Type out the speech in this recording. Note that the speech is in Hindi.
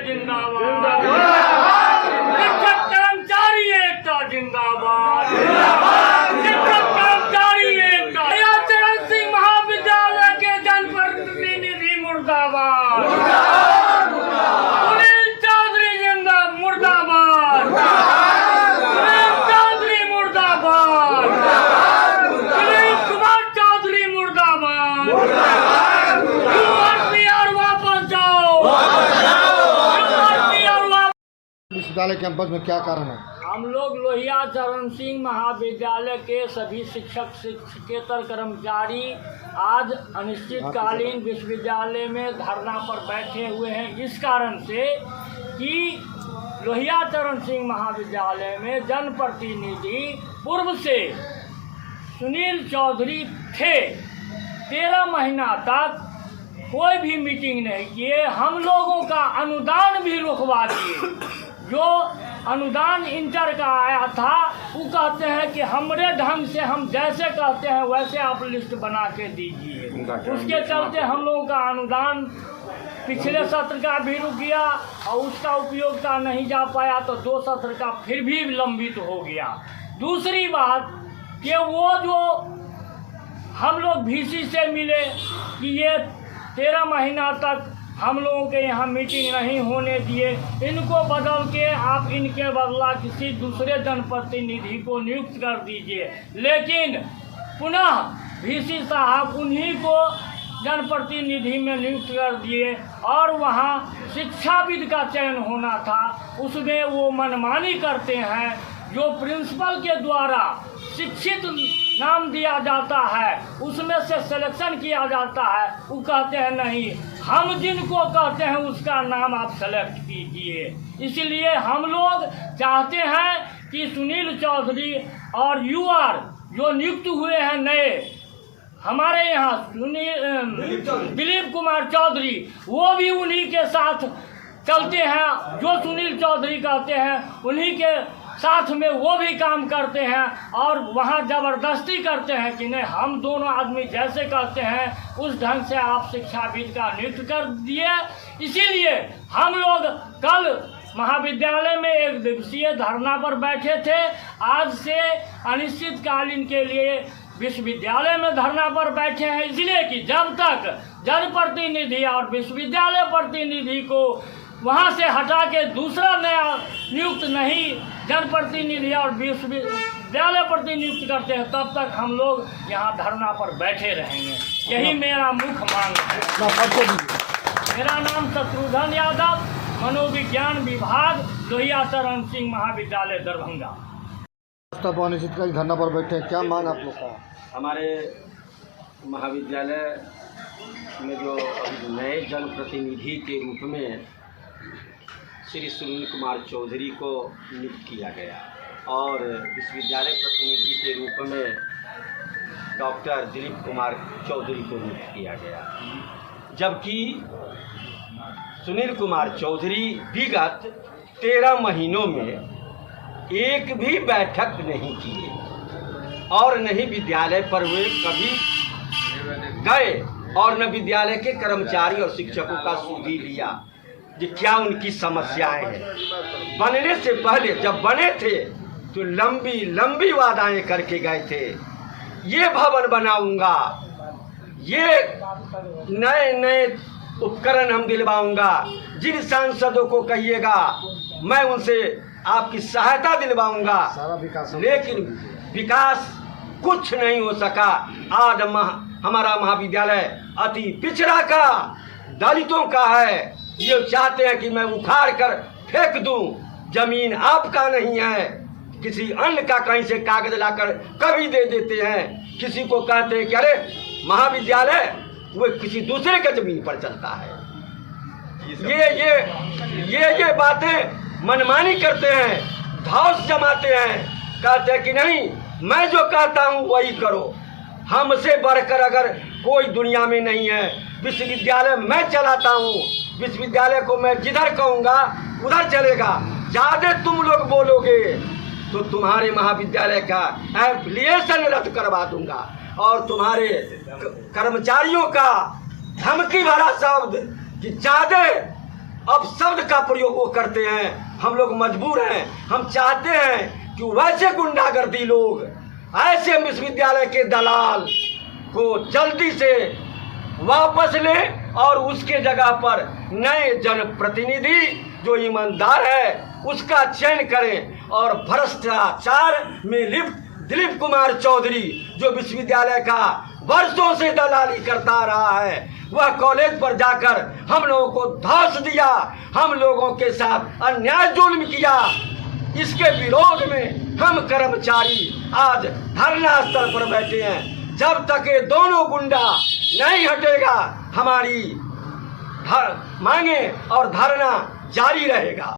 जिंदाबाद, शिक्षक कर्मचारी एकता जिंदाबाद, शिक्षक कर्मचारी एकता। चरण सिंह महाविद्यालय के जनप्रतिनिधि मुर्दाबाद, सुनील चौधरी जिंदाबाद मुर्दाबाद, सुनील चौधरी मुर्दाबाद, सुनील कुमार चौधरी मुर्दाबाद। विश्वविद्यालय कैंपस में क्या कारण है? हम लोग लोहिया चरण सिंह महाविद्यालय के सभी शिक्षक शिक्षकेतर कर्मचारी आज अनिश्चितकालीन विश्वविद्यालय में धरना पर बैठे हुए हैं, इस कारण से कि लोहिया चरण सिंह महाविद्यालय में जनप्रतिनिधि पूर्व से सुनील चौधरी थे। 13 महीना तक कोई भी मीटिंग नहीं किए, हम लोगों का अनुदान भी रुकवा दिए। जो अनुदान इंटर का आया था वो कहते हैं कि हमरे ढंग से हम जैसे कहते हैं वैसे आप लिस्ट बना के दीजिए। उसके चलते हम लोगों का अनुदान पिछले सत्र का भी रुक गया और उसका उपयोगिता नहीं जा पाया, तो 2 सत्र का फिर भी लंबित हो गया। दूसरी बात कि वो जो हम लोग VC से मिले कि ये 13 महीना तक हम लोगों के यहाँ मीटिंग नहीं होने दिए, इनको बदल के आप इनके बदला किसी दूसरे जनप्रतिनिधि को नियुक्त कर दीजिए। लेकिन पुनः VC साहब उन्हीं को जनप्रतिनिधि में नियुक्त कर दिए और वहाँ शिक्षाविद का चयन होना था, उसमें वो मनमानी करते हैं। जो प्रिंसिपल के द्वारा शिक्षित नाम दिया जाता है उसमें से सिलेक्शन किया जाता है, वो कहते हैं नहीं, हम जिनको कहते हैं उसका नाम आप सेलेक्ट कीजिए। इसलिए हम लोग चाहते हैं कि सुनील चौधरी और UR जो नियुक्त हुए हैं नए हमारे यहाँ दिलीप कुमार चौधरी, वो भी उन्हीं के साथ चलते हैं। जो सुनील चौधरी कहते हैं उन्हीं के साथ में वो भी काम करते हैं और वहाँ ज़बरदस्ती करते हैं कि नहीं, हम दोनों आदमी जैसे कहते हैं उस ढंग से आप शिक्षाविद का नियुक्त कर दिए। इसीलिए हम लोग कल महाविद्यालय में 1 दिवसीय धरना पर बैठे थे। आज से अनिश्चितकालीन के लिए विश्वविद्यालय में धरना पर बैठे हैं, इसलिए कि जब तक जनप्रतिनिधि और विश्वविद्यालय प्रतिनिधि को वहाँ से हटा के दूसरा नया नियुक्त नहीं जनप्रतिनिधि और विश्वविद्यालय प्रतिनियुक्त करते हैं, तब तक हम लोग यहाँ धरना पर बैठे रहेंगे। यही मेरा मुख्य मांग है। मेरा नाम शत्रुघ्न यादव, मनोविज्ञान विभाग, लोहिया चरण सिंह महाविद्यालय दरभंगा। अनिश्चितकालीन धरना पर बैठे हैं, क्या मांग आप लोग का? हमारे महाविद्यालय में जो नए जनप्रतिनिधि के रूप में श्री सुनील कुमार चौधरी को नियुक्त किया गया और विश्वविद्यालय प्रतिनिधि के रूप में डॉक्टर दिलीप कुमार चौधरी को नियुक्त किया गया, जबकि सुनील कुमार चौधरी विगत 13 महीनों में एक भी बैठक नहीं किए और न ही विद्यालय पर वे कभी गए और न विद्यालय के कर्मचारी और शिक्षकों का सुधी लिया कि क्या उनकी समस्याएं हैं। बनने से पहले जब बने थे तो लंबी लंबी वादाएं करके गए थे, ये भवन बनाऊंगा, ये नए नए उपकरण हम दिलवाऊंगा, जिन सांसदों को कहिएगा मैं उनसे आपकी सहायता दिलवाऊंगा, लेकिन विकास कुछ नहीं हो सका। आज हमारा महाविद्यालय अति पिछड़ा का, दलितों का है। ये चाहते हैं कि मैं उखाड़ कर फेंक दूं, जमीन आपका नहीं है, किसी अन्य का कहीं से कागज लाकर कभी दे देते हैं। किसी को कहते हैं कि अरे महाविद्यालय वो किसी दूसरे के जमीन पर चलता है। ये बातें मनमानी करते हैं, धौस जमाते हैं, कहते हैं कि नहीं मैं जो कहता हूँ वही करो। हमसे बढ़कर अगर कोई दुनिया में नहीं है। विश्वविद्यालय मैं चलाता हूँ, विश्वविद्यालय को मैं जिधर कहूँगा उधर चलेगा। ज़्यादा तुम लोग बोलोगे तो तुम्हारे महाविद्यालय का एफिलिएशन रद्द करवा दूंगा और तुम्हारे कर्मचारियों का धमकी भरा शब्द कि ज़्यादा अपशब्द का प्रयोग वो करते हैं। हम लोग मजबूर हैं, हम चाहते हैं कि वैसे गुंडागर्दी लोग, ऐसे विश्वविद्यालय के दलाल को जल्दी से वापस लें और उसके जगह पर नए जनप्रतिनिधि जो ईमानदार है उसका चयन करें। और भ्रष्टाचार में लिप्त दिलीप कुमार चौधरी जो विश्वविद्यालय का वर्षों से दलाली करता रहा है, वह कॉलेज पर जाकर हम लोगों को धौंस दिया, हम लोगों के साथ अन्याय जुल्म किया। इसके विरोध में हम कर्मचारी आज धरना स्थल पर बैठे हैं। जब तक ये दोनों गुंडा नहीं हटेगा हमारी मांगे और धरना जारी रहेगा।